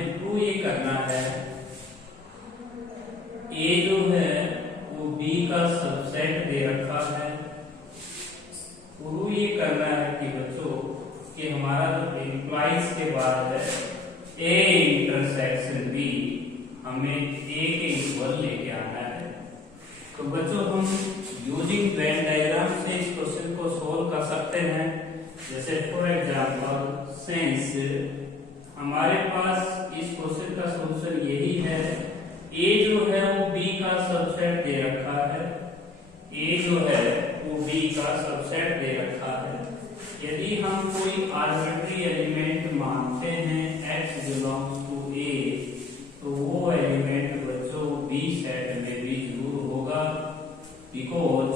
हमें प्रूव ये करना है ए जो है वो बी का सबसेट दे रखा है। प्रूव ये करना है कि बच्चों कि हमारा जो इंप्लाइज के बाद है ए इंटरसेक्शन बी, हमें ए के इक्वल लेके आना है। तो बच्चों हम यूजिंग वेन डायग्राम से इस क्वेश्चन को सोल्व कर सकते हैं। जैसे फॉर एग्जांपल सिंस हमारे पास इस क्वेश्चन का सॉल्यूशन यही है, ए जो है वो बी का सबसेट दे रखा है, ए जो है वो बी का सबसेट दे रखा है। यदि हम कोई आर्बिट्री एलिमेंट मानते हैं x बिलोंग्स टू a, तो वो एलिमेंट बच्चों बी सेट में भी जरूर होगा, बिकॉज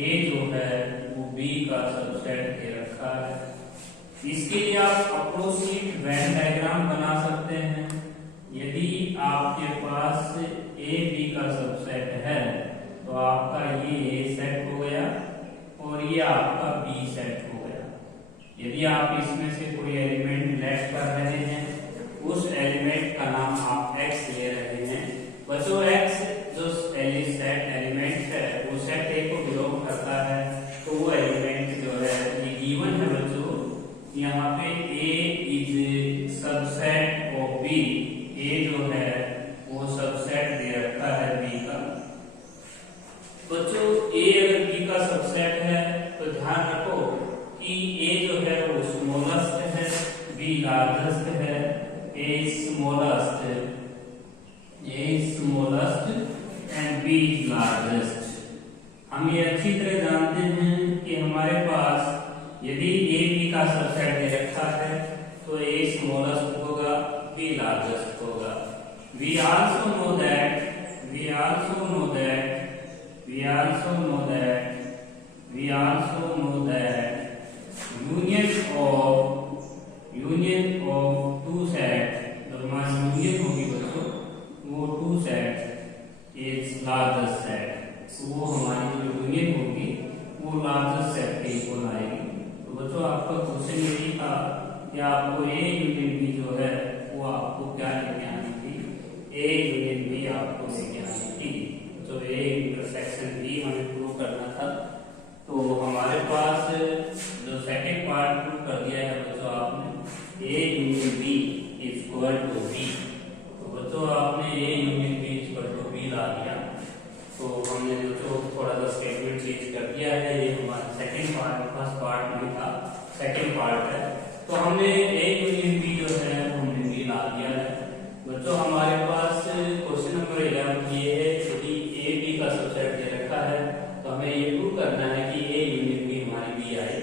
a जो है वो b का सबसेट दे रखा है। इसके लिए आप अप्रोक्सीमेट वेन डायग्राम बना सकते हैं। यदि आपके पास a b का सबसेट है तो आपका ये a सेट हो गया और ये आपका b सेट हो गया। यदि आप इसमें से कोई एलिमेंट लेफ्ट कर रहे हैं, उस एलिमेंट का नाम आप x ले रहे हैं। बच्चों x जो सेट एलिमेंट है वो सेट A को बिलोंग करता है, तो वो एलिमेंट जो है ये गिवन है बच्चों। यहाँ पे A is subset of B, A जो है वो सबसेट दे रखा है B का। बच्चों A अगर B का सबसेट है तो ध्यान रखो कि A जो है वो स्मॉलेस्ट है, B लार्जेस्ट है। A smallest and B largest. हम ये अच्छी तरह जानते हैं कि हमारे पास यदि A B का सबसेट दे रखा है तो A स्मॉलेस्ट होगा, B लार्जेस्ट होगा। We also know that union of two sets, जो हमारी यूनियन होगी बच्चों वो two set is largest set, वो हमारी जो यूनियन होगी वो लार्जेस्ट सेट के इक्वल आएगी। तो बच्चों आपका क्वेश्चन यही था कि आपको ए यूनियन बी जो है वो आपको क्या लेके आनी थी, ए यूनियन बी आपको लेके आनी थी। तो ए इंटरसेक्शन बी हमें प्रूव करना था। तो हमारे पास जो सेकंड पार्ट प्रूव कर दिया है बच्चों आपने, ए union B is equal to B. तो बच्चों आपने ए union B is equal to B ला दिया। तो हमने बच्चों थोड़ा सा स्टेटमेंट चेंज कर दिया है, ये हमारा सेकंड पार्ट, फर्स्ट पार्ट में था, सेकंड पार्ट है। तो हमने ए यूनियन बी जो है हमने बी ला दिया है। बच्चों हमारे पास क्वेश्चन नंबर 11 ये है, यदि ए बी का सबसेट दे रखा है तो हमें ये प्रूव करना है कि ए यूनियन बी हमारी बी आए।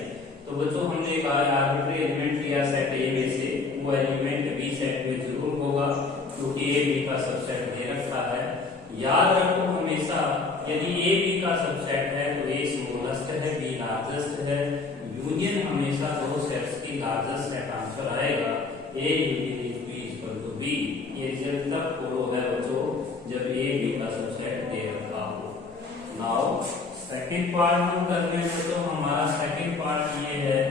तो बच्चों हमने एक आर्बिट्री एलिमेंट लिया सेट ए में से, वो एलिमेंट बी सेट में जरूर होगा क्योंकि ए बी का सबसेट दे रखा है। याद रखो हमेशा यदि ए बी का सबसेट है तो ए स्मॉलेस्ट है, बी लार्जेस्ट है। यूनियन हमेशा दो सेट्स की लार्जेस्ट सेट आंसर आएगा। A union is B equal to B. ये रिजल्ट तब फॉलो है बच्चों जब ए बी का सबसेट दे रखा हो। नाउ सेकंड पार्ट हम करते हैं तो हमारा सेकंड पार्ट ये है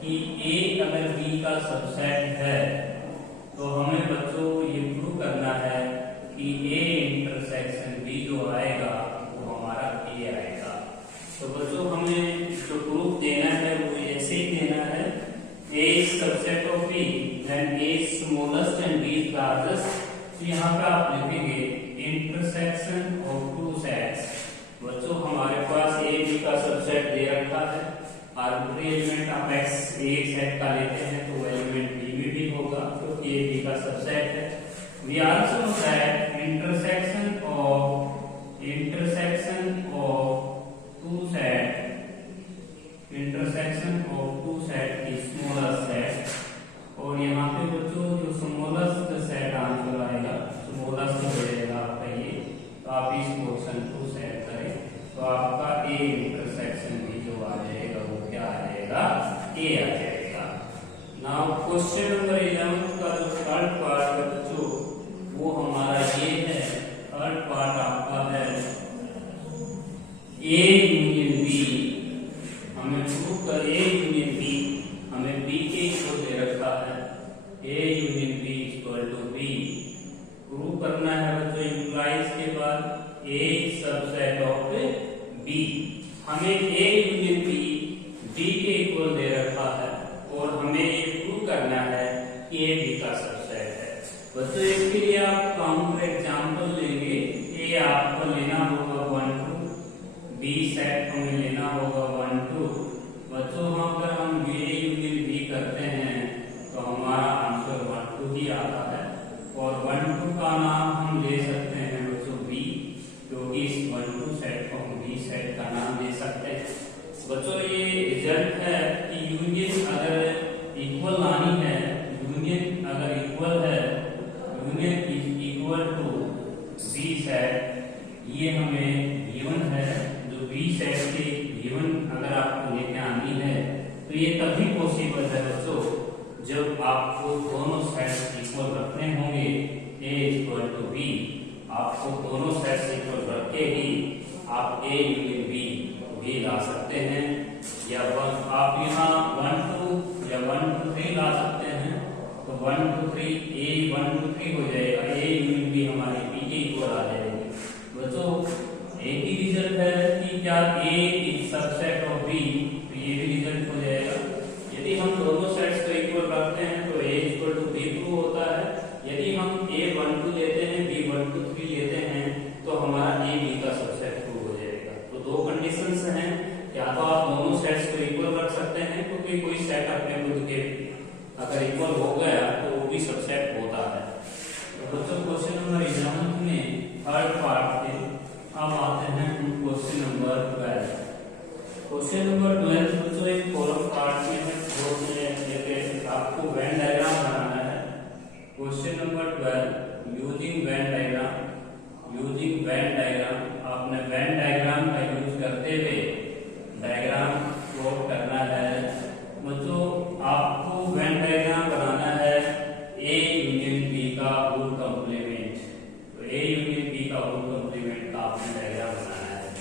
कि ए अगर बी का सबसेट है तो हमें बच्चों ये प्रूव करना है कि ए इंटरसेक्शन बी जो आएगा वो हमारा ए आएगा। तो बच्चों हमें जो प्रूफ देना है वो ऐसे ही देना है, ए is subset of B then A smallest and B is largest. तो यहाँ पे आप लिखेंगे इंटरसेक्शन ऑफ टू सेट्स। बच्चों हमारे पास ए बी का सबसेट दे रखा है, आर्बिट्री एलिमेंट आप एक्स एक सेट का लेते हैं तो एलिमेंट बी में भी होगा क्योंकि ए बी का सबसेट है। We also know that intersection of two set is smallest set. और यहाँ पे बच्चों जो स्मॉलेस्ट सेट आंसर आएगा, स्मॉलेस्ट हो जाएगा आपका ये। तो आप इस पोर्शन को सेट करें तो आपका ए इंटरसेक्शन भी जो आ जाएगा वो क्या आ जाएगा, ए आ जाएगा। नाउ क्वेश्चन नंबर 11 का जो थर्ड पार्ट है बच्चों वो हमारा ये है। थर्ड पार्ट आपका है ए यूनियन बी। हमें प्रूव कर ए यूनियन बी हमें बी के इक्वल दे रखा है, A union B equal to prove करना है बच्चों इम्प्लाइज के बाद ए सबसेट ऑफ बी। हमें ए यूनियन बी डी के इक्वल दे रखा है और हमें ये प्रूव करना है कि ए बी का सबसेट है। बच्चों इसके लिए आप काउंटर एग्जांपल लेंगे। ए आपको लेना होगा 1 2, बी सेट हमें लेना होगा 1 2। बच्चों अगर हम ए यूनियन बी करते हैं तो हमारा आंसर 1 2 ही आता है और 1 2 का नाम हम ले सकते हैं बच्चों बी, क्योंकि इस 1 2 सेट को हम बी सेट का नाम दे सकते हैं। बच्चों ये रिजल्ट है कि यूनियन अगर इक्वल लानी है, यूनियन अगर इक्वल है, union is equal to B set, ये हमें गिवन है। जो बी सेट के गिवन अगर आपको लेके आनी है तो ये तभी पॉसिबल है बच्चों जब आपको दोनों सेट्स इक्वल रखने होंगे। ए इक्वल टू बी, आपको दोनों सेट्स इक्वल रख के ही आप ए यूनियन बी भी ला सकते हैं, या आप यहाँ 1 2 या 1 2 3 ला सकते हैं। तो 1 2 3 ए 1 2 3 हो जाएगा, ए यूनियन बी हमारी बी के इक्वल आ जाएगी। बच्चों एक ही रिजल्ट है कि क्या ए इज सबसेट ऑफ बी, तो ये भी रिजल्ट हो जाएगा। यदि हम दोनों सेट्स को इक्वल रखते हैं तो ए इक्वल टू बी प्रूव होता है। यदि हम ए 1 2 लेते हैं, बी 1 2 3 लेते हैं तो हमारा ए बी का सबसेट प्रूव हो जाएगा। तो दो कंडीशंस हैं, या तो आप दोनों सेट्स को इक्वल रख सकते हैं क्योंकि कोई सेट अपने खुद के अगर इक्वल हो गया तो वो भी सबसेट होता है। तो बच्चों क्वेश्चन नंबर 11 में थर्ड पार्ट के अब आते हैं क्वेश्चन नंबर 12। क्वेश्चन नंबर 12 बच्चों एक कॉलम पार्ट में है, आपको वेन डायग्राम बनाना है। Question number 12 using Venn diagram, using Venn diagram, आपने वेन डायग्राम का यूज करते हुए डायग्राम प्लॉट करना है। बच्चों आपको वेन डायग्राम बनाना है ए यूनियन बी का होल कंप्लीमेंट। तो ए यूनियन बी का होल कंप्लीमेंट का आपने डायग्राम बनाना है।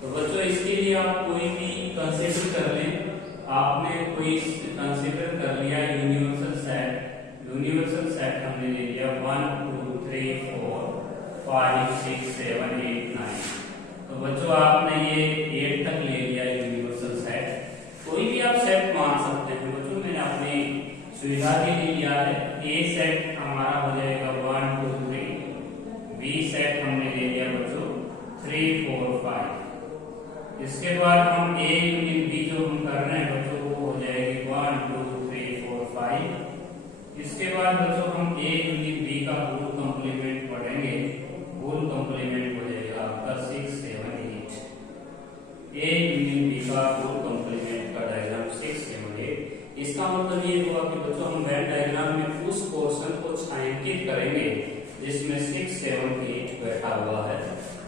तो बच्चों इसके लिए आप कोई भी कंसीडर कर लें। आपने कोई कंसीडर कर लिया यूनिवर्सल सेट, यूनिवर्सल सेट हमने ले लिया 1 2 3 4 5 6 7 8 9। तो बच्चों आपने ये 8 तक ले लिया यूनिवर्सल सेट। कोई भी आप सेट मान सकते हैं बच्चों, मैंने अपनी सुविधा के लिए लिया है। ए सेट हमारा हो जाएगा 1 2 3, बी सेट हमने ले लिया बच्चों 3 4 5। इसके बाद हम ए यूनियन बी जो हम कर रहे हैं बच्चों वो हो जाएगी 1 2 3 4 5। इसके बाद बच्चों हम ए यूनियन बी का होल कंप्लीमेंट पढ़ेंगे। होल कंप्लीमेंट हो जाएगा आपका 6 7 8। ए यूनियन बी का होल कंप्लीमेंट का डायग्राम 6 7 8। इसका मतलब ये हुआ कि बच्चों हम वेन डायग्राम में उस पोर्शन को छायांकित करेंगे जिसमें 6 7 8 बैठा हुआ है।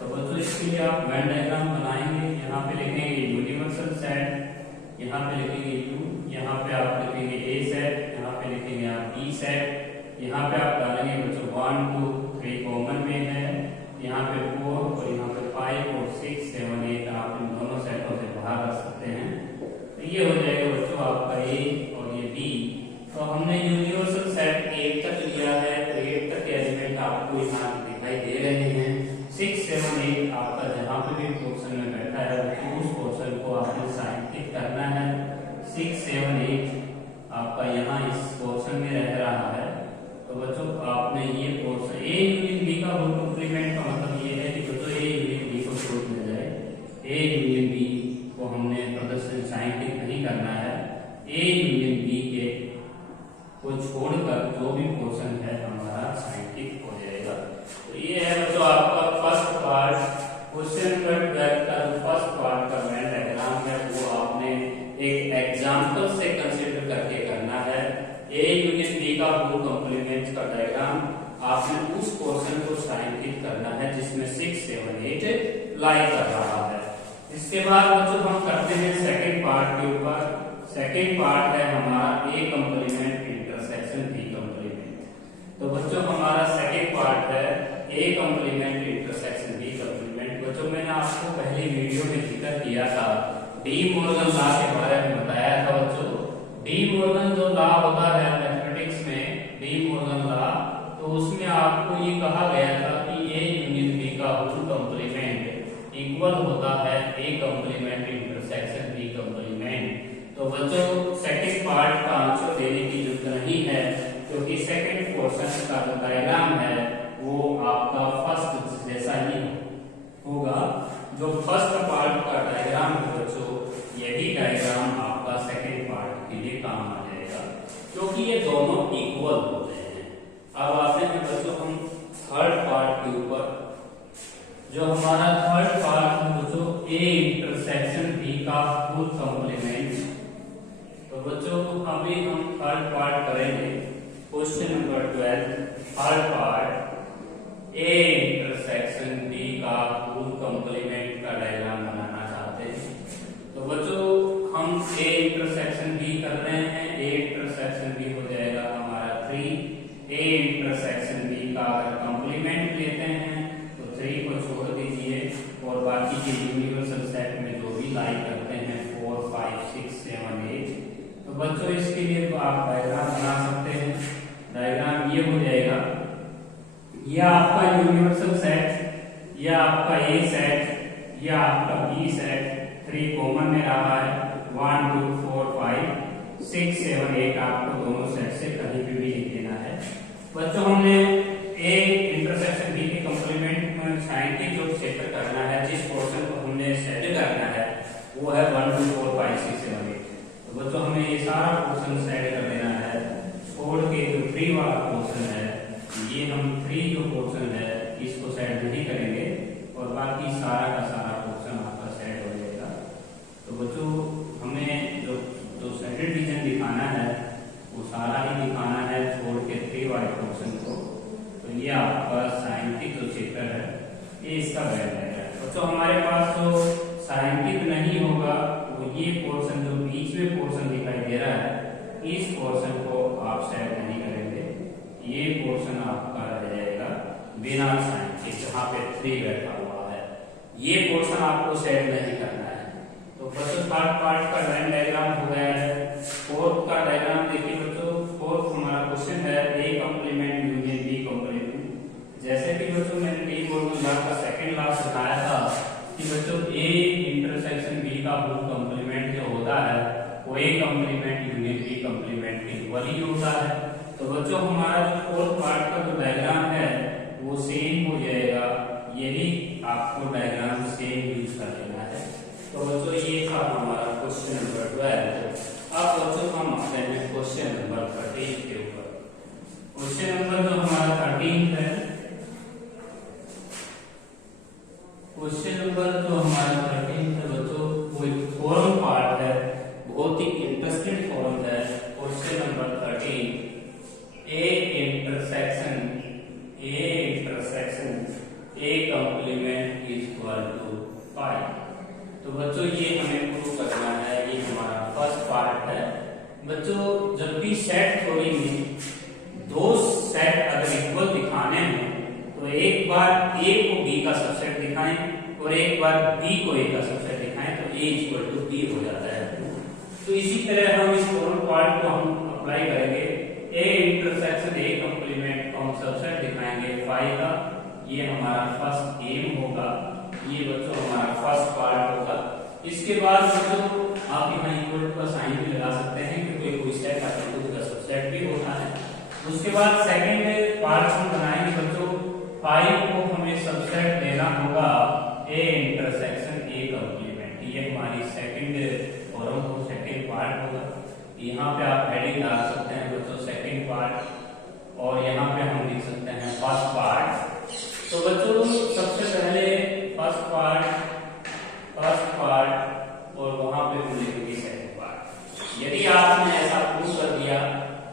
तो बच्चों इसके लिए आप वेन डायग्राम बनाएंगे। यहाँ पे लिखेंगे यूनिवर्सल सेट, यहाँ पे लिखेंगे यू, यहाँ पे आप लिखेंगे ए सेट, यहाँ पे लिखेंगे आप बी सेट, यहाँ पे आप डालेंगे बच्चों 1 2 3 कॉमन में है, यहाँ पे 4 और यहाँ पे 5 और 6 7 8 आप इन दोनों सेटों से बाहर रख सकते हैं। तो ये हो जाएगा बच्चों आपका ए और ये बी। तो हमने यूनिवर्सल सेट 8 तक लिया है, तो 8 तक के एलिमेंट आपको यहाँ दिखाई दे रहे हैं। 6 7 8 आपका जहाँ पे भी पोर्शन में बैठा है उस पोर्शन को आपको छायांकित करना है। 6 7 8 आपका यहाँ इस पोर्शन में रह रहा है। तो बच्चों आपने ये पोर्शन ए यूनियन बी का होल कंप्लीमेंट का मतलब ये है कि बच्चों ए यूनियन बी को छोड़ दिया जाए। ए यूनियन बी को हमने प्रदर्शन छायांकित नहीं करना है। ए यूनियन बी के को छोड़कर जो भी पोर्शन है हमारा छायांकित हो जाएगा। तो ये है बच्चों आपका फर्स्ट पार्ट। क्वेश्चन नंबर 12 का जो फर्स्ट पार्ट का वेन डायग्राम है वो आपने एक एग्जांपल से कंसीडर करके करना है। ए यूनियन बी का होल कंप्लीमेंट का डायग्राम आपने उस पोर्शन को छायांकित करना है जिसमें 6 7 8 लाई कर रहा है। इसके बाद बच्चों हम करते हैं सेकंड पार्ट के ऊपर। सेकंड पार्ट है हमारा ए कंप्लीमेंट इंटरसेक्शन बी कंप्लीमेंट। तो बच्चों हमारा सेकंड पार्ट है ए कंप्लीमेंट इंटरसेक्शन बी कंप्लीमेंट। बच्चों मैंने आपको पहले वीडियो में जिक्र किया था, डी मॉर्गन लॉ के बारे में बताया था बच्चों। डी मॉर्गन जो लॉ होता है मैथमेटिक्स में, डी मॉर्गन लॉ, तो उसमें आपको ये कहा गया था कि ए यूनियन बी का होल कंप्लीमेंट इक्वल होता है ए कंप्लीमेंट इंटरसेक्शन बी कंप्लीमेंट। तो बच्चों सेकंड पार्ट का आंसर देने की जरूरत नहीं है, क्योंकि सेकंड पोर्शन का जो डायग्राम है वो आपका फर्स्ट जैसा ही होगा। जो फर्स्ट पार्ट का डायग्राम है बच्चों, यही डायग्राम आपका सेकंड पार्ट के लिए काम आ जाएगा, क्योंकि ये दोनों इक्वल होते हैं। अब आते हैं बच्चों हम थर्ड पार्ट के ऊपर। जो हमारा थर्ड पार्ट है बच्चों, ए इंटरसेक्शन बी का फुल कंप्लीमेंट। तो बच्चों अभी हम थर्ड पार्ट करेंगे। Question number 12, third part, A intersection B का फुल कंप्लीमेंट का डायग्राम बनाना चाहते हैं। तो बच्चों हम ए इंटरसेक्शन बी कर रहे हैं। ए इंटरसेक्शन बी हो जाएगा हमारा 3। ए इंटरसेक्शन बी का अगर कंप्लीमेंट लेते हैं तो 3 को छोड़ दीजिए और बाकी के यूनिवर्सल सेट में जो भी लाई करते हैं 4, 5, 6, 7, 8। तो बच्चों इसके लिए तो आप डायग्राम बना सकते हैं। डायग्राम ये हो जाएगा, यह आपका यूनिवर्सल सेट, यह आपका ए सेट, यह आपका बी सेट, 3 कॉमन में रहा है, 1, 2, 4, 5, 6, 7, 8 आपको दोनों सेट से कहीं भी लिख देना है। बच्चों हमने ए इंटरसेक्शन बी के कंप्लीमेंट में साइंटिफिक जो क्षेत्र करना है, जिस पोर्शन को हमने सेट करना है वो है 1, 2, 4, 5, 6, 7, 8। तो बच्चों हमें ये सारा पोर्शन सेट कर देना है, छोड़ के जो 3 वाला पोर्शन है, ये हम 3 जो पोर्शन है इसको सेट नहीं करेंगे और बाकी सारा का सारा पोर्शन आपका सेट हो जाएगा। तो बच्चों हमें जो सेटेड रीजन दिखाना है वो सारा ही दिखाना है, छोड़ के 3 वाले पोर्शन को। तो ये आपका साइंटिफिक जो क्षेत्र है ये इसका वैल्यू है। बच्चों हमारे पास जो साइंटिफिक नहीं होगा वो ये पोर्शन जो बीच में पोर्शन दिखाई दे रहा है, इस पोर्शन को आप सेट नहीं करेंगे। ये पोर्शन आपका रह जाएगा बिना साइन के, जहाँ पे 3 बैठा हुआ है, ये पोर्शन आपको सेट नहीं करना है। तो बच्चों थर्ड पार्ट का लाइन डायग्राम हो गया है। फोर्थ का डायग्राम देखिए बच्चों, फोर्थ हमारा क्वेश्चन है ए कंप्लीमेंट यूनियन बी कंप्लीमेंट। जैसे कि बच्चों मैंने टी बोर्ड में का सेकंड क्लास सिखाया था कि बच्चों ए इंटरसेक्शन बी का फुल कंप्लीमेंट जो होता है वो ए कंप्लीमेंट यूनियन बी कंप्लीमेंट के इक्वल ही होता है। तो बच्चों हमारा जो फोर्थ पार्ट का जो डायग्राम है वो सेम हो जाएगा, यही आपको डायग्राम सेम यूज कर लेना है। तो बच्चों ये था हमारा क्वेश्चन नंबर 12। अब बच्चों हम आते हैं क्वेश्चन नंबर 13 के ऊपर। क्वेश्चन नंबर जो हमारा 13 है, क्वेश्चन नंबर जो हमारा 13 है बच्चों वो एक थ्योरम पार्ट है, बहुत ही इंटरेस्टिंग थ्योरम है। Question number 13, A intersection A complement is equal to 5। तो बच्चों ये हमें प्रूव करना है, ये हमारा फर्स्ट पार्ट है। बच्चों जब भी सेट थ्योरी में 2 सेट अगर इक्वल दिखाने हैं तो एक बार ए को बी का सबसेट दिखाएं और एक बार बी को ए का सबसेट दिखाएं तो ए इक्वल टू बी हो जाता है। तो इसी तरह हम इस थ्योरम पार्ट को हम अप्लाई करेंगे। ए इंटरसेक्शन ए कंप्लीमेंट को हम सबसेट दिखाएंगे 5 का, ये हमारा फर्स्ट एम होगा, ये बच्चों हमारा फर्स्ट पार्ट होगा। इसके बाद बच्चों आप यहाँ इक्वल टू का साइन भी लगा सकते हैं, क्योंकि कोई सेट आपका खुद का सबसेट भी होता है। उसके बाद सेकंड पार्ट हम बनाएंगे बच्चों, 5 को हमें सबसेट देना होगा ए इंटरसेक्शन ए कंप्लीमेंट। ये हमारी सेकंड थ्योरम को सेकंड पार्ट होगा। यहाँ पे आप हेडिंग डाल सकते हैं बच्चों सेकंड पार्ट, और यहाँ पे हम लिख सकते हैं फर्स्ट पार्ट। तो बच्चों सबसे पहले फर्स्ट पार्ट और वहां पे हम लिखेंगे सेकंड पार्ट। यदि आपने ऐसा प्रूव कर दिया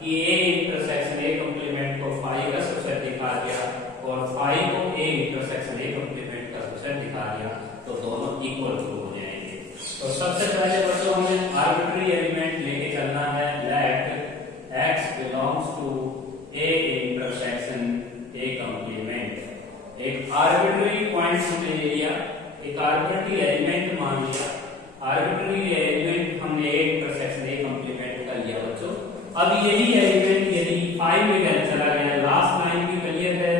कि ए इंटरसेक्शन ए कंप्लीमेंट को 5 का सबसेट दिखा दिया और 5 को ए इंटरसेक्शन ए कंप्लीमेंट का सबसेट दिखा दिया तो दोनों इक्वल प्रूव हो जाएंगे। तो सबसे पहले बच्चों हमें आर्बिट्री एलिमेंट लेके चलना है। Let x belongs to A intersection A complement. एक आर्बिट्री पॉइंट हमने ले लिया, एक आर्बिट्री एलिमेंट मान लिया। आर्बिट्री एलिमेंट हमने ए इंटरसेक्शन ए कंप्लीमेंट कर लिया बच्चों। अब यही एलिमेंट यदि 5 में चला गया, लास्ट लाइन भी क्लियर है,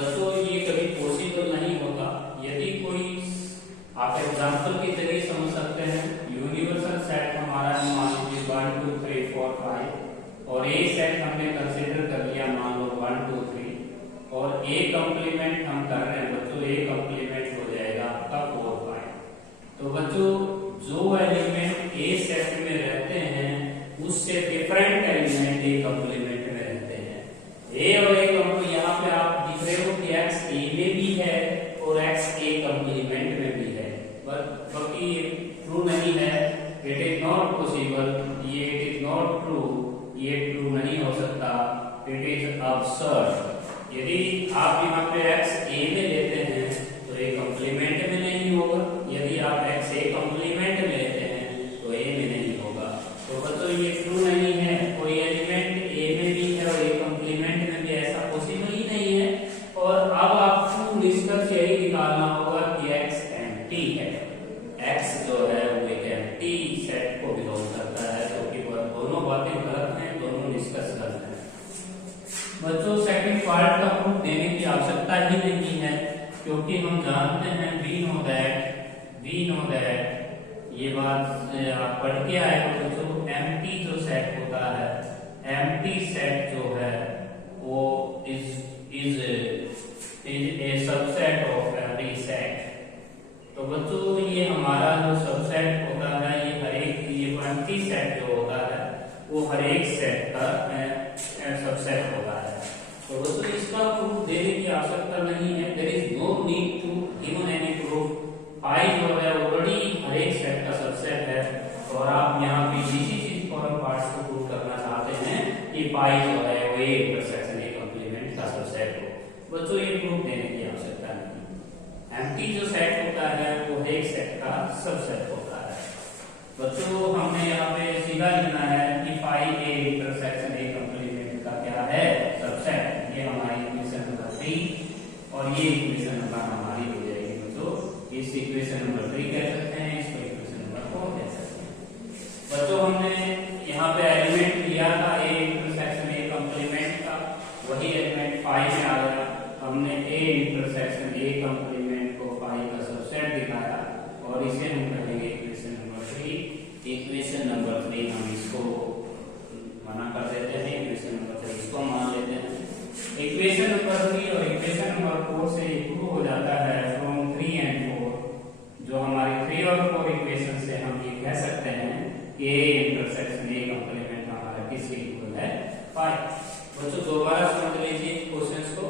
बच्चों ये कभी पॉसिबल नहीं होगा। यदि कोई आप एग्जाम्पल के जरिए समझ सकते हैं, यूनिवर्सल सेट हमारा मान लीजिए 1 2 3 4 5 और ए सेट हमने कंसीडर कर लिया मान लो 1 2 3 और ए कंप्लीमेंट हम कर रहे हैं बच्चों, ए कंप्लीमेंट हो जाएगा आपका 4 5। तो बच्चों जो एलिमेंट ए सेट में रहते हैं उससे डिफरेंट एलिमेंट ए कंप्लीमेंट में रहते हैं। ए और ए कंप्लीमेंट यहाँ पे आप दिख रहे हो कि एक्स ए में भी है और एक्स ए कंप्लीमेंट में भी है, बाकी ट्रू नहीं है। इट इज नॉट पॉसिबल, ये इट इज नॉट ट्रू, ये ट्रू नहीं हो सकता, इट इज अब्सर्ड। यदि आप यहाँ पे एक्स ए में लेते हैं तो ए कंप्लीमेंट में नहीं होगा, यदि आप एक्स ए कंप्लीमेंट में लेते हैं तो ए में नहीं होगा। तो बच्चों ये ट्रू नहीं है, कोई एलिमेंट ए में भी है और ए कंप्लीमेंट में भी, ऐसा पॉसिबल ही नहीं है। और अब आपको निष्कर्ष यही निकालना होगा कि एक्स एम्प्टी है, एक्स जो है वो एक एम्प्टी सेट को बिलोंग करता है, क्योंकि दोनों बातें गलत हैं, दोनों निष्कर्ष गलत हैं। बच्चों सेकंड पार्ट का प्रूफ देने की आवश्यकता ही नहीं है, क्योंकि हम जानते हैं वी नो दैट ये बात आप पढ़ के आए हो बच्चों, एम्प्टी जो सेट होता है, एम्प्टी सेट जो है वो is a subset of every set. तो बच्चों ये हमारा जो सबसेट होता है ये हर एक, ये एम्प्टी सेट जो होता है वो हर एक सेट का सबसेट होता है। तो बच्चों इसका प्रूफ देने की आवश्यकता नहीं है, there is no need to give any proof. पाई जो है ऑलरेडी हर एक सेट का सबसेट है और आप यहाँ पे इसी चीज फॉर्म पार्ट्स को प्रूव करना चाहते हैं कि पाई जो है वो ए इंटरसेक्शन ए कंप्लीमेंट का सबसेट हो। बच्चों ये प्रूफ देने की आवश्यकता नहीं। एम्प्टी जो सेट होता है वो एक सेट का सबसेट होता है। बच्चों हमने यहाँ पे सीधा लिखना है कि पाई ए इंटरसेक्शन ए कंप्लीमेंट का क्या है, सबसेट। ये हमारी इक्वेशन नंबर 3 और ये इक्वेशन नंबर हमारी हो जाएगी बच्चों, इस इक्वेशन नंबर 3 कह सकते हैं, इसको इक्वेशन नंबर 4 कह सकते हैं। बच्चों हमने यहाँ पे एलिमेंट लिया था ए इंटरसेक्शन ए कंप्लीमेंट का, वही एलिमेंट पाई में आ गया। हमने ए इंटरसेक्शन ए कंप्लीमेंट को पाई का सबसेट दिखाया और इसे हम कहेंगे इक्वेशन नंबर 3। इक्वेशन नंबर 3 हम इसको मना कर देते हैं, इक्वेशन नंबर 3 इसको मान लेते हैं। इक्वेशन नंबर 3 और इक्वेशन नंबर 4 से प्रूव हो जाता है फ्रॉम 3 एंड 4, जो हमारी 3 और 4 इक्वेशन से हम ये कह सकते हैं कि ए इंटरसेक्शन ए कंप्लीमेंट हमारा किसके इक्वल है, पाई। बच्चों दोबारा समझ लीजिए क्वेश्चंस को,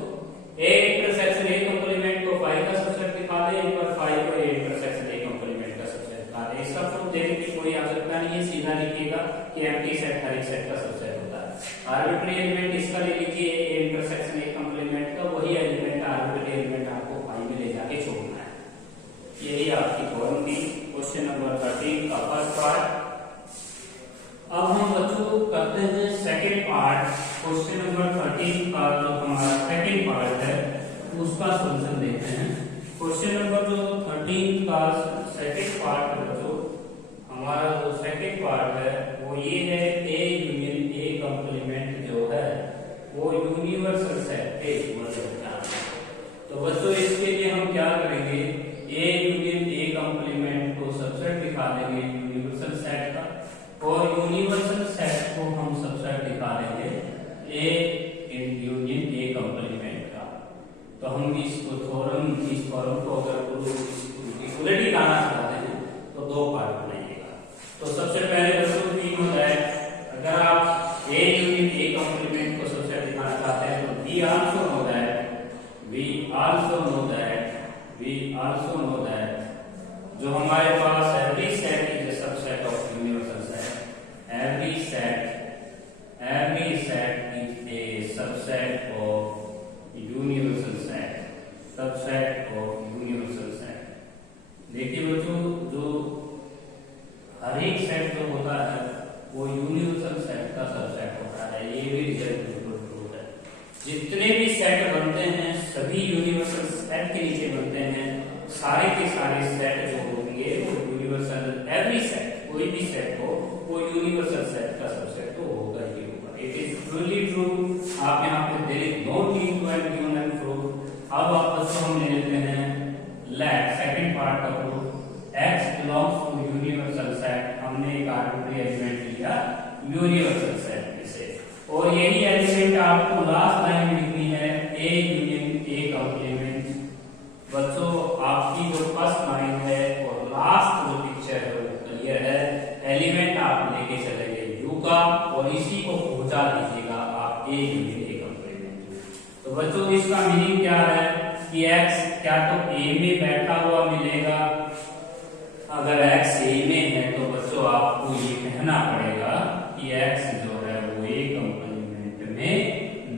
ए इंटरसेक्शन ए कंप्लीमेंट को पाई का सबसेट दिखा दे, एक बार पाई को ए इंटरसेक्शन ए कंप्लीमेंट का सबसेट दिखा दे। इसका प्रूफ देने की कोई आवश्यकता नहीं है, सीधा लिखिएगा कि एम्प्टी सेट हर एक सेट का सबसेट होता है। आर्बिट्री एलिमेंट इसका ले लीजिए ए इंटरसेक्शन ए कंप्लीमेंट का, वही एलिमेंट आर्बिट्री एलिमेंट आपको पाई में ले जाके छोड़ना है। यही आपकी फॉर्म थी क्वेश्चन नंबर 13 का फर्स्ट पार्ट। अब हम बच्चों करते हैं सेकंड पार्ट, क्वेश्चन नंबर 13 का जो हमारा सेकंड पार्ट है उसका सॉल्यूशन देखते हैं। क्वेश्चन नंबर जो 13 का सेकंड पार्ट है बच्चों, हमारा जो सेकंड पार्ट है वो ये है ए यूनियन ए कंप्लीमेंट जो है वो यूनिवर्सल सेट के इक्वल होता है। तो बच्चों इसके लिए हम क्या करेंगे, ए यूनियन ए कंप्लीमेंट को सबसेट दिखा देंगे यूनिवर्सल सेट का, और यूनिवर्सल सेट को हम सबसेट दिखा देंगे ए यूनियन ए कंप्लीमेंट का। तो हम इस फॉर्म को अगर इक्वलिटी लाना चाहते हैं तो दो पार्ट बनाइएगा। तो सबसे पहले बच्चों वी नो दैट, अगर आप ए यूनियन ए कंप्लीमेंट को सबसेट दिखाना चाहते हैं तो वी आल्सो नो दैट जो हमारे पास every set is a subset of universal set, every set is a subset of universal set। देखिए बच्चों जो हर एक सेट जो होता है वो यूनिवर्सल सेट का सबसेट होता है, ये भी रिजल्ट बिल्कुल ट्रू है। जितने भी सेट बनते हैं सभी यूनिवर्सल सेट के नीचे बनते हैं, सारे के सारे सेट जो होंगे वो यूनिवर्सल, एवरी सेट कोई भी सेट हो वो यूनिवर्सल सेट का सबसेट तो होगा ही होगा। It is truly true. आप यहाँ पे there is no need to given and proof, इसका मीनिंग क्या है कि x क्या तो a में बैठा हुआ मिलेगा, अगर x a में है तो बच्चों आपको ये कहना पड़ेगा कि x जो है वो a कंप्लीमेंट में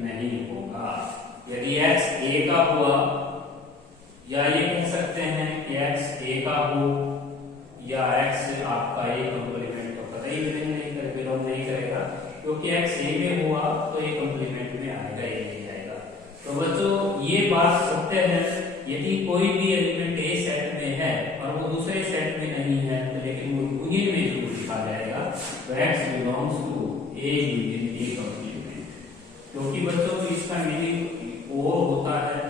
नहीं होगा। यदि x a का हुआ, या ये कह सकते हैं कि x a का हो या x आपका a कंप्लीमेंट तो कतई बिलोंग नहीं करेगा, क्योंकि x a में हुआ तो a कंप्लीमेंट में आएगा, ये नहीं आएगा। तो बच्चों ये बात सत्य है, यदि कोई भी एलिमेंट a सेट में है और वो दूसरे सेट में नहीं है, तो लेकिन वो यूनियन में जरूर लिखा जाएगा, तो x belongs to a union a complement. क्योंकि बच्चों इसका मीनिंग और होता है,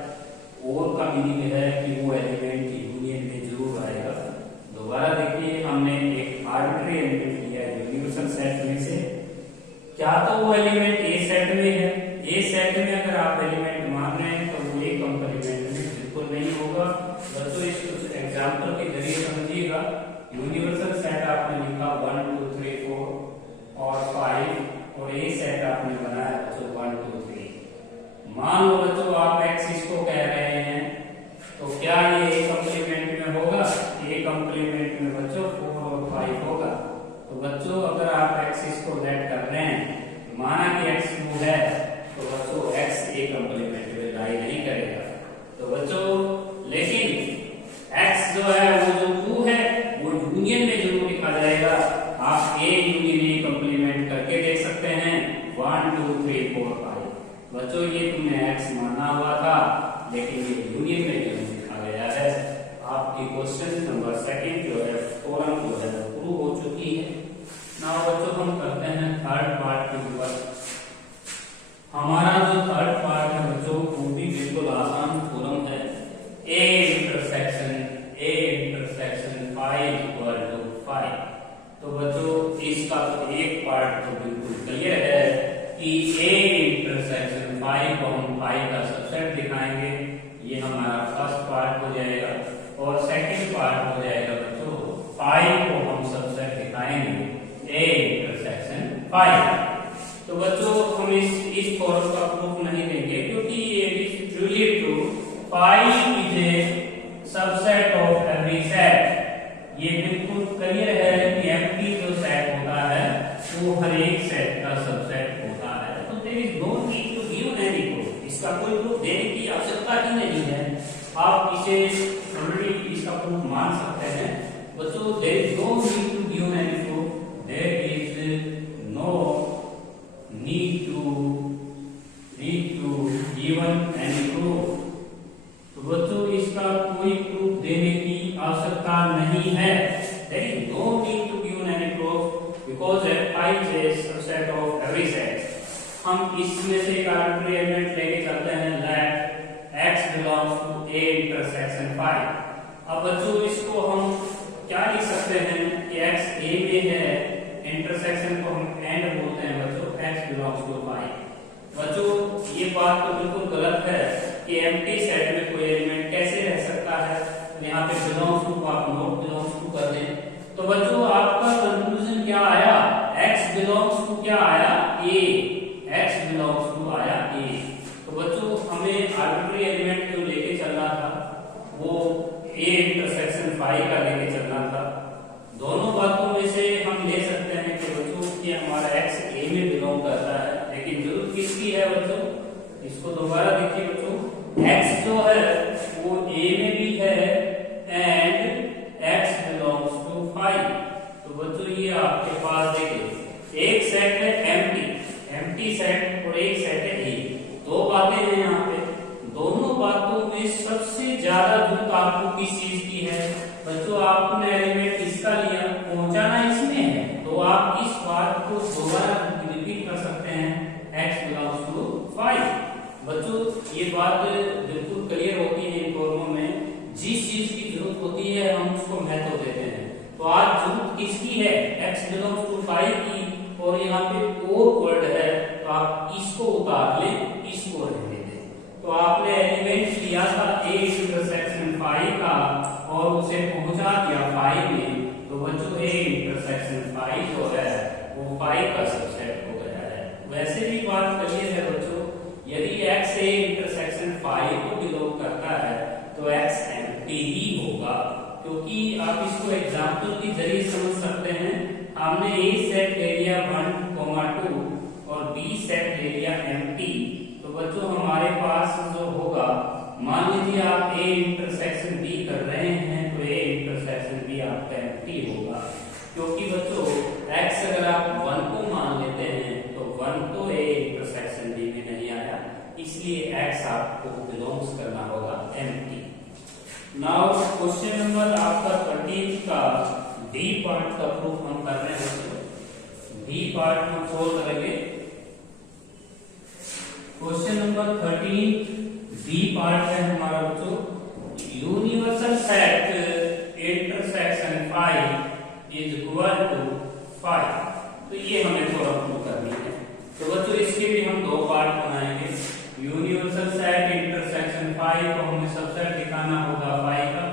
और का मीनिंग है कि वो एलिमेंट यूनियन में जरूर आएगा। दोबारा देखिए, हमने एक आर्बिट्री एलिमेंट लिया है यूनिवर्सल सेट में से, क्या तो वो एलिमेंट ए सेट में है, ए सेट में अगर आप एलिमेंट मान रहे हैं तो वो ए कंप्लीमेंट में बिल्कुल नहीं होगा। बच्चों इस एग्जांपल के जरिए समझिएगा, यूनिवर्सल सेट आपने लिखा 1 2 3 4 और 5, और ए सेट आपने बनाया बच्चों 1 2 3। मान लो बच्चों आप x इसको कह रहे हैं, तो क्या ये ए कंप्लीमेंट में होगा? ए कंप्लीमेंट में बच्चों 4 और 5 होगा। तो बच्चों अगर आप x को लेट कर रहे हैं, माना कि x 2 है, तो बच्चों x ए कंप्लीमेंट में लाई नहीं करेगा। तो बच्चों लेकिन x जो है वो जो 2 है वो यूनियन में जरूर लिखा जाएगा। आप a यूनियन ए कंप्लीमेंट करके देख सकते हैं, 1 2 3 4 5। बच्चों ये तुमने x माना हुआ था, लेकिन ये यूनियन में जरूर लिखा गया है। आपकी क्वेश्चन नंबर 2 जो है फोरम जो है प्रूव हो चुकी है। नाउ बच्चों हम करते हैं थर्ड पार्ट की ऊपर। हमारा जो थर्ड पार्ट है बच्चों वो भी बिल्कुल आसान थ्योरम है, a इंटरसेक्शन 5 इक्वल टू 5। तो बच्चों इसका एक पार्ट तो बिल्कुल क्लियर है कि a इंटरसेक्शन 5 को हम 5 का सबसेट दिखाएंगे, ये हमारा फर्स्ट पार्ट हो जाएगा। और सेकंड पार्ट हो जाएगा बच्चों 5 को हम सबसेट दिखाएंगे a इंटरसेक्शन 5। तो बच्चों हम इस थ्योरम का प्रूफ नहीं देंगे, क्योंकि ये is truly true, 5 is a subset of every set. ये बिल्कुल क्लियर है कि एम्प्टी जो सेट होता है वो हर एक सेट का सबसेट होता है। तो there is no need to give any proof, इसका कोई प्रूफ देने की आवश्यकता ही नहीं है। आप इसे ऑलरेडी इसका प्रूफ मान सकते हैं। बच्चों there is no need to give any proof, there is no need to given any proof. तो बच्चों इसका कोई प्रूफ देने की आवश्यकता नहीं है। There is no need to given any proof because Fi is a subset of every set। हम इसमें से एक आर्बिट्री एलिमेंट लेके चलते हैं, let x belongs to a intersection 5। अब बच्चों इसको हम क्या लिख सकते हैं कि x a में है, इंटरसेक्शन को हम एंड बोलते हैं बच्चों, x belongs to 5। बच्चों ये बात तो बिल्कुल गलत है कि एम्प्टी सेट में कोई एलिमेंट कैसे रह सकता है। यहाँ पे बिलोंग्स टू को आप नोट बिलोंग्स टू कर दें, तो बच्चों आपका कंक्लूजन क्या आया? x बिलोंग्स टू क्या आया? a। x बिलोंग्स टू आया a। तो बच्चों हमें आर्बिट्री एलिमेंट जो लेके चलना था वो a इंटरसेक्शन 5 का लेके चलना था। दोनों बातों में से हम ले सकते हैं कि बच्चों कि हमारा x a में बिलोंग करता है, लेकिन जरूरत किसकी है बच्चों? इसको दोबारा देखिए बच्चों, x जो है वो a में भी है एंड x बिलोंग्स टू 5। तो बच्चों ये आपके पास देखिए एक सेट है एम्प्टी सेट और एक सेट है a। दो बातें हैं यहाँ पे, दोनों बातों में सबसे ज्यादा जरूरत आपको किस चीज की है? बच्चों आपने एलिमेंट इसका लिया, पहुंचाना इसमें है, तो आप इस बात को दोबारा रिपीट कर सकते हैं, x बिलोंग्स टू 5। बच्चों ये बात बिल्कुल क्लियर होती है इन फॉर्मों में, जिस चीज की जरूरत होती है हम उसको महत्व देते हैं। तो आज जरूरत किसकी है? x बिलोंग्स टू 5 की, और यहाँ पे और वर्ड है तो आप इसको उतार लें, इसको रहने दें। तो आपने एलिमेंट लिया था a इंटरसेक्शन 5 का और उसे पहुंचा दिया 5 में, तो बच्चों a इंटरसेक्शन 5 जो है वो 5 का सबसेट हो गया है। वैसे भी बात क्लियर है बच्चों, यदि x a इंटरसेक्शन 5 मान लीजिए आप ए इंटरसेक्शन बी कर रहे हैं तो ए इंटरसेक्शन बी आपका एम्प्टी होगा, क्योंकि बच्चों x अगर आप 1 को मान लेते हैं तो 1 तो ए इंटरसेक्शन बी में नहीं आया, इसलिए x आपको बिलोंग्स करना होगा एम्प्टी। नाउ क्वेश्चन नंबर आपका 13 का डी पार्ट का प्रूफ हम कर रहे हैं। डी पार्ट हम सोल्व करेंगे। क्वेश्चन नंबर 13 डी पार्ट है हमारा बच्चों, universal set intersection 5 is equal to 5। तो ये हमें थोड़ा प्रूव करनी है। तो बच्चों इसके भी हम दो पार्ट बनाएंगे। यूनिवर्सल सेट इंटरसेक्शन 5 को हमें सबसेट दिखाना होगा 5 का,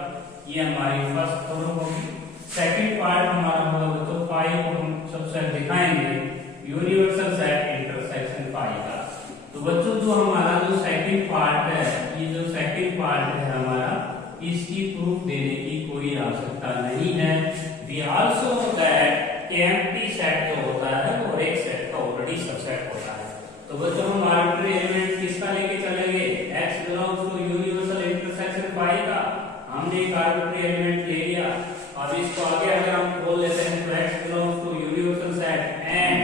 ये हमारी फर्स्ट थ्योरम होगी। सेकंड पार्ट हमारा होगा बच्चों 5 को हम सबसेट दिखाएंगे यूनिवर्सल सेट इंटरसेक्शन 5 का। तो बच्चों जो हमारा जो सेकंड पार्ट है, ये जो सेकंड पार्ट है हमारा, इसकी प्रूफ देने की कोई आवश्यकता नहीं है। We also know that empty set जो होता है वो एक सेट का ऑलरेडी सबसेट होता है। तो बच्चों हम आर्बिट्री एलिमेंट किसका लेके चलेंगे, x belongs to universal intersection 5 का। हमने एक आर्बिट्री एलिमेंट ले लिया, अब इसको आगे अगर हम बोल लेते हैं तो x belongs to universal set and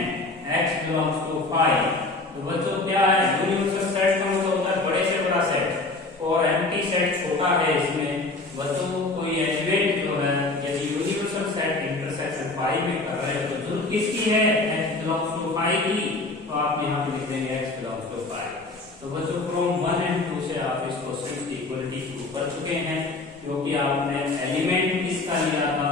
x belongs to 5। तो बच्चों क्या है, यूनिवर्सल सेट का मतलब होता है बड़े से बड़ा सेट और एम्प्टी सेट छोटा है। इसमें बच्चों कोई एलिमेंट जो है यदि यूनिवर्सल सेट इंटरसेक्शन 5 में कर रहे हो तो जरूरत किसकी है, x बिलोंग्स टू 5 की। तो आप यहाँ पे लिख देंगे x बिलोंग्स टू 5। तो बच्चों फ्रॉम 1 एंड 2 से आप इस क्वेश्चन की इक्वलिटी प्रूव कर चुके हैं, क्योंकि आपने एलिमेंट किसका लिया था,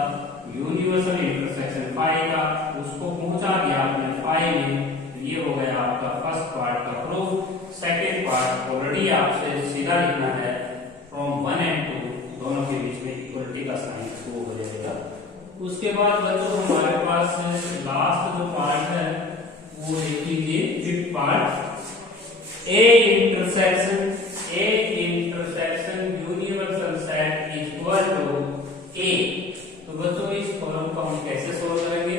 यूनिवर्सल इंटरसेक्शन 5 का, उसको पहुंचा दिया आपने 5 में। ये हो गया आपका फर्स्ट पार्ट का प्रूफ। सेकंड पार्ट ऑलरेडी आपसे सीधा लिखना है, फ्रॉम 1 एंड 2 दोनों के बीच में इक्वलिटी का साइन वो हो जाएगा। उसके बाद बच्चों हमारे पास लास्ट जो पार्ट है वो लिख लीजिए fifth part, A intersection universal set is equal to ए। तो बच्चों इस प्रॉब्लम को हम कैसे सोल्व करेंगे,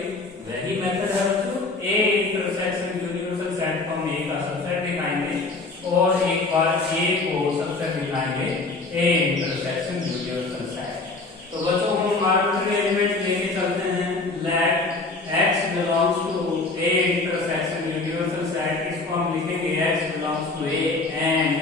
वही मेथड है बच्चों, ए इंटरसेक्शन यूनिवर्सल सेट को हम ए का सबसेट दिखाएंगे और एक बार ए को सबसेट दिखाएंगे ए इंटरसेक्शन यूनिवर्सल सेट। तो बच्चों हम आर्बिट्री एलिमेंट लेके चलते हैं, let x belongs to A intersection universal set. इसको हम लिखेंगे x belongs to A and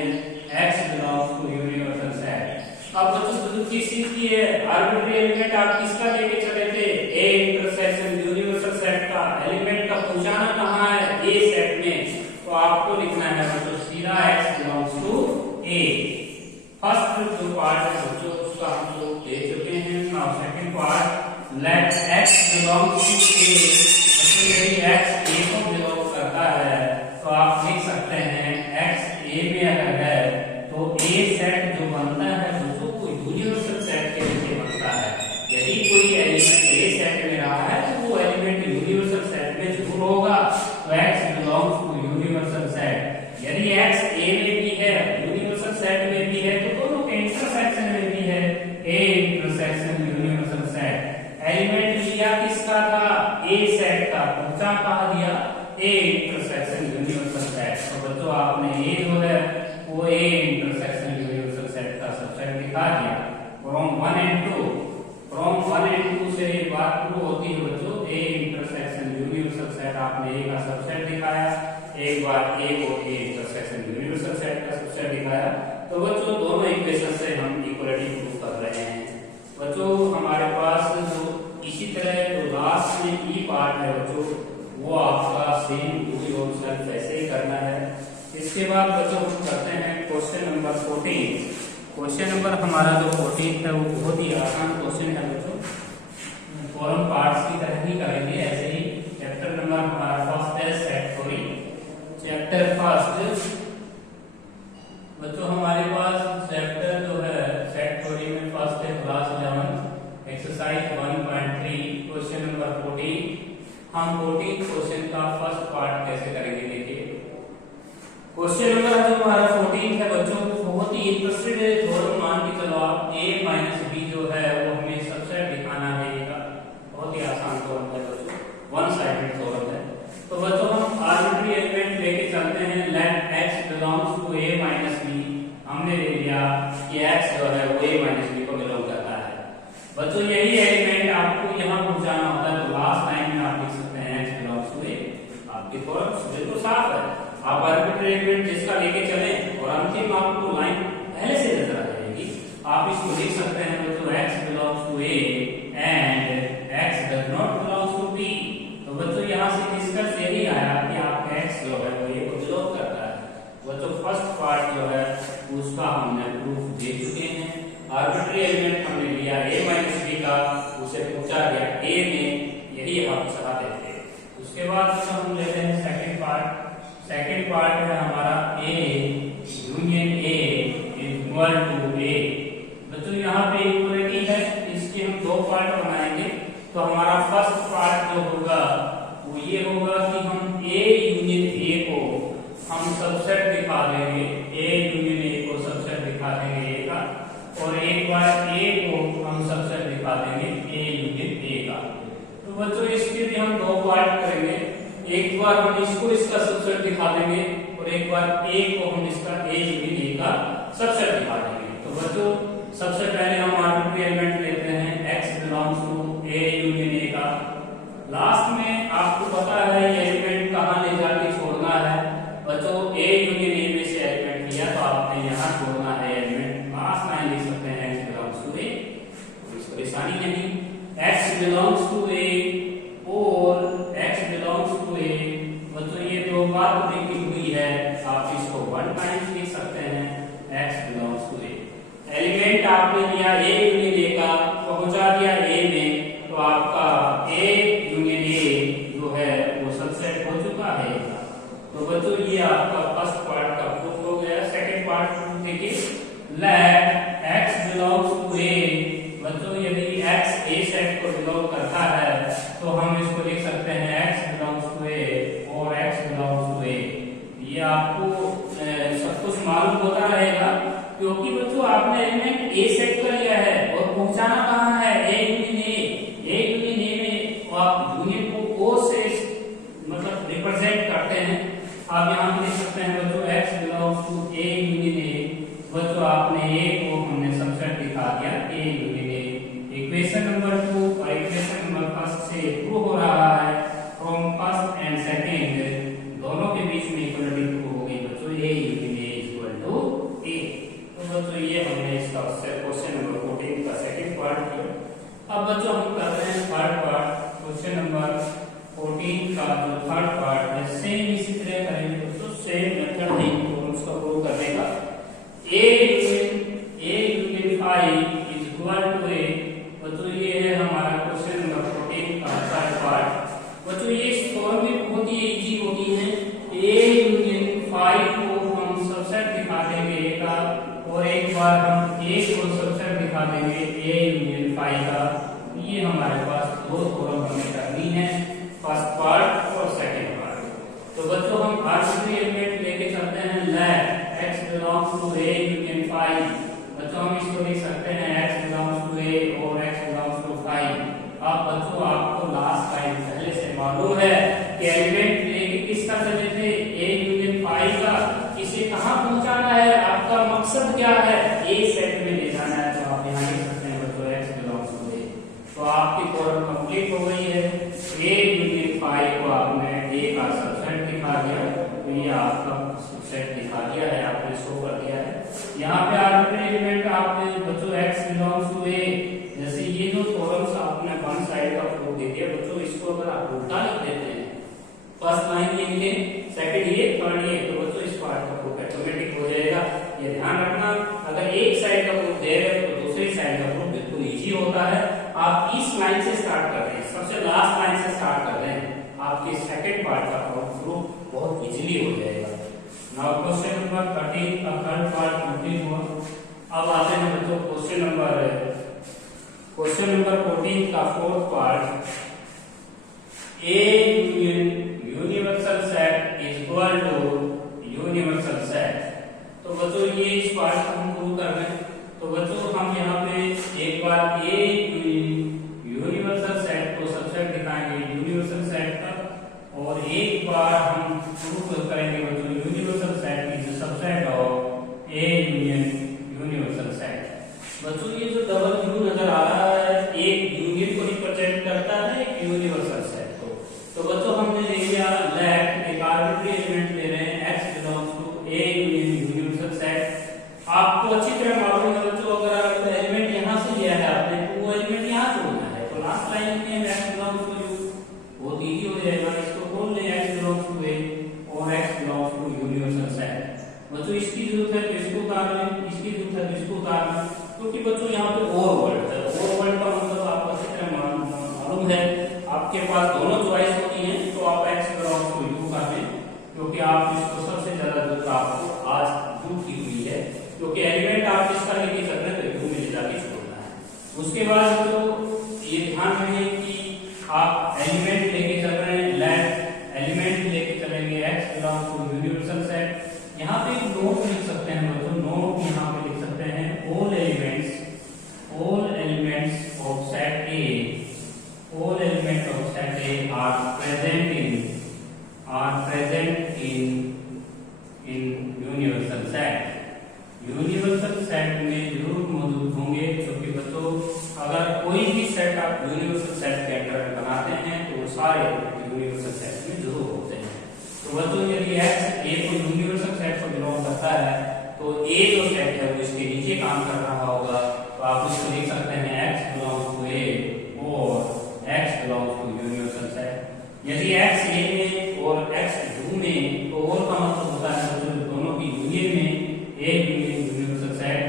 x belongs to universal set. अब बच्चों जरूरत किस चीज की है, आर्बिट्री एलिमेंट आप किसका लेके चले थे, ए इंटरसेक्शन यूनिवर्सल सेट का। एलिमेंट का पहुंचाना कहाँ है, ए सेट में। तो आपको लिखना है बच्चों सीधा x belongs to A. First जो पार्ट है बच्चों उसका हम लोग दे चुके हैं। Now second part, let x belongs to a। मतलब यदि x a को बिलोंग करता है तो आप लिख सकते हैं x a में अगर है तो a सेट जो बनता है बच्चों को यूनिवर्सल सेट के नीचे बनता है। यदि कोई एलिमेंट a सेट में रहा है तो वो एलिमेंट यूनिवर्सल सेट में जरूर होगा। तो x belongs to universal set. यदि x a में भी है, यूनिवर्सल सेट में भी है, तो दोनों के इंटरसेक्शन में भी है, a intersection universal set. Element लिया किसका था, ए सेट का, पहुंचा कहा दिया ए इंटरसेक्शन यूनिवर्सल सेट। तो बच्चों आपने ए जो है वो ए इंटरसेक्शन यूनिवर्सल सेट का सबसेट दिखा दिया फ्रॉम 1 एंड 2। फ्रॉम 1 एंड 2 से ये बात शुरू होती है बच्चों, ए इंटरसेक्शन यूनिवर्सल सेट आपने ए का सबसेट दिखाया, एक बार ए को ए इंटरसेक्शन यूनिवर्सल सेट का सबसेट दिखाया। तो बच्चों दोनों इक्वेशन से हम इक्वलिटी प्रूव कर रहे हैं। बच्चों हमारे पास जो इसी तरह जो लास्ट में ई पार्ट है बच्चों वो आपका सेम डू योरसेल्फ ऐसे ही करना है। इसके बाद बच्चों हम करते हैं क्वेश्चन नंबर 14। क्वेश्चन नंबर हमारा जो 14 है वो बहुत ही आसान क्वेश्चन है बच्चों, कॉलम पार्ट्स की तरह ही करेंगे ऐसे ही। चैप्टर नंबर हमारा फर्स्ट है सेट थ्योरी। चैप्टर फर्स्ट बच्चों हमारे पास चैप्टर जो है सेट थ्योरी में फर्स्ट है क्लास 11 एक्सरसाइज 1.3 क्वेश्चन नंबर 14। हम 14 क्वेश्चन का फर्स्ट पार्ट कैसे करेंगे देखिए। क्वेश्चन नंबर जो हमारा 14 है बच्चों बहुत ही इंटरेस्टेड है, थोड़ा मान के चलो आप a माइनस b जो है वो हमें सबसेट दिखाना है। ये बहुत ही आसान थ्योरम है बच्चों, वन साइडेड थ्योरम है। तो बच्चों हम आर्बिट्री एलिमेंट लेके चलते हैं, let x belongs to a minus b। हमने ले लिया हमने प्रूफ दे चुके हैं। आर्बिट्री एलिमेंट हमने लिया a माइनस बी का, उसे पहुंचा दिया a में, यही हम चाहते थे। उसके बाद हम लेते हैं सेकंड पार्ट। सेकंड पार्ट है हमारा a union a equal to a। बच्चों यहाँ पे इक्वलिटी है, इसके हम दो पार्ट बनाएंगे। तो हमारा फर्स्ट पार्ट जो होगा वो ये होगा कि हम a यूनियन a को हम सबसेट दिखा देंगे, a यूनियन a को सबसेट दिखा देंगे a का, और एक बार a को हम सबसेट दिखा देंगे a यूनियन a का। तो बच्चों इसके भी हम दो पार्ट करेंगे, एक बार हम इसको इसका सबसेट दिखा देंगे और एक बार a को हम इसका a यूनियन a का सबसेट दिखा देंगे। तो बच्चों सबसे पहले हम आर्बिट्री एलिमेंट लेते हैं x belongs to a union a का। लास्ट में आपको पता है ये एलिमेंट कहाँ ले जाके छोड़ना है। बच्चों a यूनियन a में से एलिमेंट लिया तो आपने यहाँ छोड़ना है एलिमेंट। लास्ट लाइन लिख सकते हैं x बिलोंग्स टू a, कोई परेशानी नहीं। x बिलोंग्स टू a और x बिलोंग्स टू a, बच्चों ये दो बार लिखी हुई है, आप इसको वन टाइम्स लिख सकते हैं x belongs to a। Element आपने लिया a यूनियन a का, पहुंचा दिया a में, तो आपका a यूनियन a जो है वो सबसेट हो चुका है। तो बच्चों ये आपका फर्स्ट पार्ट का प्रूफ हो गया। सेकंड पार्ट प्रूफ देखिए, let x belongs to a। बच्चों यदि x a सेट को बिलोंग करता है तो हम इसको लिख सकते हैं x बिलोंग्स टू a और x बिलोंग्स टू a। ये आपको सब कुछ मालूम होता रहेगा, क्योंकि बच्चों आपने एलिमेंट a सेट कर लिया है और पहुंचाना कहाँ है, a यूनियन a में, और आप यूनियन को o से मतलब रिप्रेजेंट करते हैं। आप यहाँ पे लिख सकते हैं बच्चों x belongs to a union a। बच्चों आपने a को हमने सबसेट दिखा दिया a union a। Equation number 2 और इक्वेशन नंबर फर्स्ट से प्रूव हो रहा है फ्रॉम फर्स्ट एंड सेकंड दोनों के बीच में इक्वलिटी प्रूव हो गई बच्चों, a union a equal to a। तो बच्चों ये हमने इसका क्वेश्चन नंबर 14 का सेकंड पार्ट किया। अब बच्चों हम कर रहे हैं थर्ड पार्ट। क्वेश्चन नंबर 14 का जो थर्ड पार्ट है सेम इसी तरह करेंगे दोस्तों, सेम मेथड है उसका प्रूव करने का। a union phi is equal to a। बच्चों ये है हमारा क्वेश्चन नंबर 14 का थर्ड पार्ट। बच्चों ये इस फॉर्म में बहुत ही इजी होती है। a यूनियन फाई को हम सबसेट दिखा देंगे a का, और एक बार हम a को सबसेट दिखा देंगे a यूनियन फाई का। ये हमारे पास दो फॉर्म हमें करनी है, फर्स्ट पार्ट और सेकंड पार्ट। तो बच्चों हम आर्बिट्री एलिमेंट लेके चलते हैं, let x belongs to a union phi. बच्चों हम इसको लिख सकते हैं x बिलोंग्स टू a और x बिलोंग्स टू फाई। अब बच्चों आपको लास्ट लाइन पहले से मालूम है कि एलिमेंट लेके किसका चले थे, a यूनियन फाई का। इसे कहाँ पहुंचाना है, आपका मकसद क्या है, a सेट में ले जाना है। तो आप यहाँ लिख सकते हैं बच्चों x बिलोंग्स टू a। तो आपकी फॉर्म कंप्लीट हो गई है। a यूनियन फाई को आपने a का सबसेट दिखा दिया, तो ये आपका सेट दिखा दिया है, आपने शो कर दिया है। यहाँ पे आर्बिट्री एलिमेंट आपने बच्चों x बिलोंग्स टू a, जैसे ये जो फॉर्म्स आपने वन साइड का प्रूफ दे दिया बच्चों, इसको अगर आप उल्टा लिख देते हैं, फर्स्ट लाइन ये लिखे, सेकंड ये, थर्ड ये, तो बच्चों इस पार्ट का प्रूफ ऑटोमेटिक हो जाएगा। ये ध्यान रखना, अगर एक साइड का प्रूफ दे रहे हो तो दूसरी साइड का प्रूफ बिल्कुल इजी होता है। आप इस लाइन से स्टार्ट करते हैं, सबसे लास्ट लाइन से स्टार्ट करते हैं, आपके सेकंड पार्ट का प्रूफ बहुत इजीली हो जाएगा। नाउ क्वेश्चन नंबर 13 का थर्ड पार्ट कंप्लीट हुआ। अब आते हैं बच्चों क्वेश्चन नंबर 14 का fourth part. a universal set is equal to universal set. तो बच्चों ये इस पार्ट को हम प्रूव कर रहे हैं। तो बच्चों हम यहाँ पे एक बार a यूनिवर्सल सेट को सबसेट दिखाएंगे यूनिवर्सल सेट का, और एक बार हम प्रूव करेंगे बच्चों universal set is subset of a union universal set. बच्चों ये जो डबल यू नजर आ रहा है, एक यूनियन को रिप्रेजेंट करता है, एक यूनिवर्सल सेट को। तो बच्चों हमने ले लिया लेट, एक आर्बिट्री एलिमेंट ले रहे हैं x belongs to a union universal set. आपको अच्छी तरह मालूम है बच्चों, अगर एलिमेंट यहाँ से लिया है आपने तो वो एलिमेंट यहाँ छोड़ना है। तो लास्ट लाइन में x बिलोंग्स टू u, बहुत इजी हो जाएगा। इसको खोल ले, x बिलोंग्स टू a और x belongs to universal set. बच्चों इसकी जरूरत है तो इसको कर लें, इसकी है तो इसको उतारना, क्योंकि बच्चों यहाँ पे और वर्ड है। और वर्ड का मतलब आपको अच्छी तरह मालूम है, आपके पास दोनों चॉइस होती है, तो आप एक्स बिलोंग्स टू यू कर लें, क्योंकि आप इसको सबसे ज्यादा जो आपको आज यू की हुई है, क्योंकि एलिमेंट आप इसका लेके चल रहे हैं तो यू में ले जाके छोड़ना है। उसके बाद तो ये ध्यान रखें कि आप एलिमेंट लेके चल रहे हैं, लेट एलिमेंट लेके चलेंगे x belongs to universal set. यहाँ पे एक नोट लिख सकते हैं बच्चों, नोट यहाँ पे लिख सकते हैं all elements of set A, all element of set A R present in universal set. Universal set में जरूर मौजूद होंगे, क्योंकि बच्चों अगर कोई भी सेट आप यूनिवर्सल सेट के अंदर बनाते हैं तो वो सारे यूनिवर्सल सेट में जरूर होते हैं। तो बच्चों यदि एक्स ए को यूनिवर्सल सेट को बिलोंग करता है तो ए जो सेट है वो इसके नीचे काम कर रहा होगा, तो आप उसको लिख सकते हैं एक्स बिलोंग्स टू ए और x belongs to universal set. यदि एक्स ए में और एक्स यू में, तो और का मतलब होता है बच्चों दोनों की यूनियन में ए यूनियन यूनिवर्सल सेट।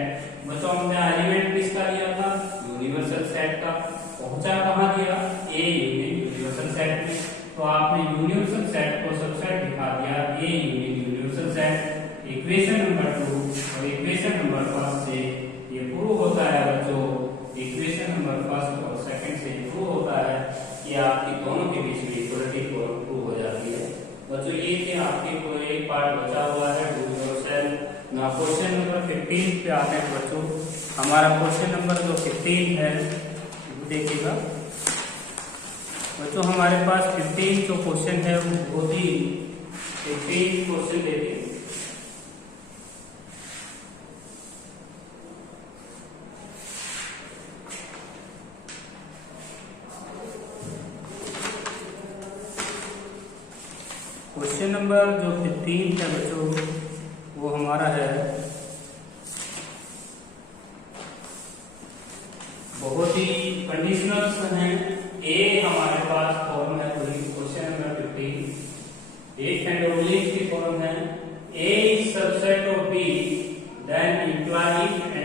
बच्चों हमने एलिमेंट किसका लिया था? यूनिवर्सल सेट का। पहुंचा कहां दिया? ए यूनियन यूनिवर्सल सेट में। तो आपने यूनिवर्सल सेट को सबसेट दिखा दिया A union universal set. Equation number 2 और इक्वेशन नंबर 1 से ये प्रूव होता है बच्चों, इक्वेशन नंबर 1 और 2 से प्रूव होता है कि आपकी दोनों के बीच में इक्वलिटी प्रूव हो जाती है। बच्चों ये कि आपके को एक पार्ट बचा हुआ है डू योरसेल्फ। ना क्वेश्चन नंबर 15 पे आते हैं बच्चों। हमारा क्वेश्चन नंबर जो 15 है देखिएगा बच्चों, हमारे पास 15 जो क्वेश्चन है वो बहुत ही 15 क्वेश्चन देखिए। क्वेश्चन नंबर जो 15 है बच्चों वो हमारा है बहुत ही कंडीशनल्स हैं। ए हमारे पास फॉर्म है question number 15, if and only की फॉर्म है ए is subset of B then imply if